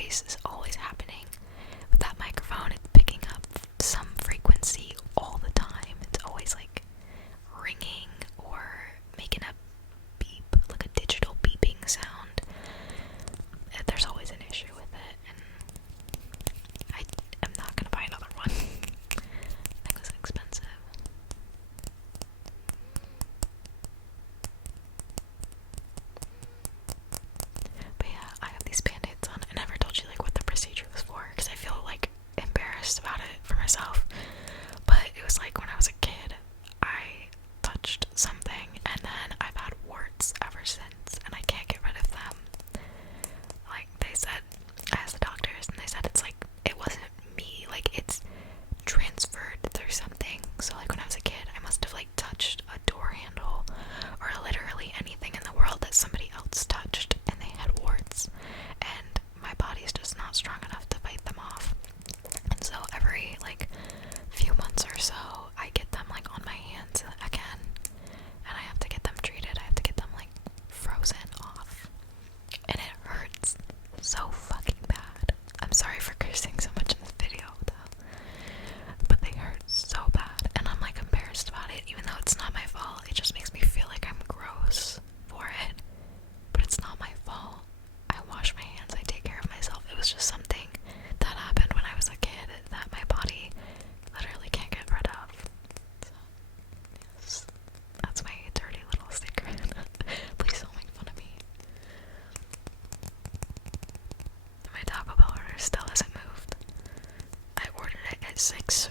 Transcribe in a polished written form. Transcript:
noise is always happening. With that microphone, it's picking up some frequency all the time. It's always like ringing or making a beep, like a digital beeping sound. There's always an issue with it, and I am not gonna buy another one. That was expensive. But yeah, I have these band-aids on. I never told you like what the procedure was for, because I feel like embarrassed about it for myself. But it was like when I was a kid, I touched something, and then I've had warts ever since, and I can't get rid of them. Like they said, I asked the doctors, and they said it's like, it wasn't me, like it's transferred through something. So like when I was a kid, I must have like touched a door handle, or literally anything in the world that somebody else touched, and they had warts, and my body's just not strong enough to fight them off. And so every like few months or so, I get them like on my hands again, and I have to get them treated. I have to get them like frozen off, and it hurts so fucking bad. I'm sorry for cursing so much in this video though, but they hurt so bad, and I'm like embarrassed about it, even though it's not my fault. It just makes me feel like I'm gross for it, but it's not my fault. I wash my hands, I take care of myself. It was just something that happened when I was a kid that my body literally can't get rid of. So, yes, that's my dirty little secret. Please don't make fun of me. My Taco Bell order still hasn't moved. I ordered it at 6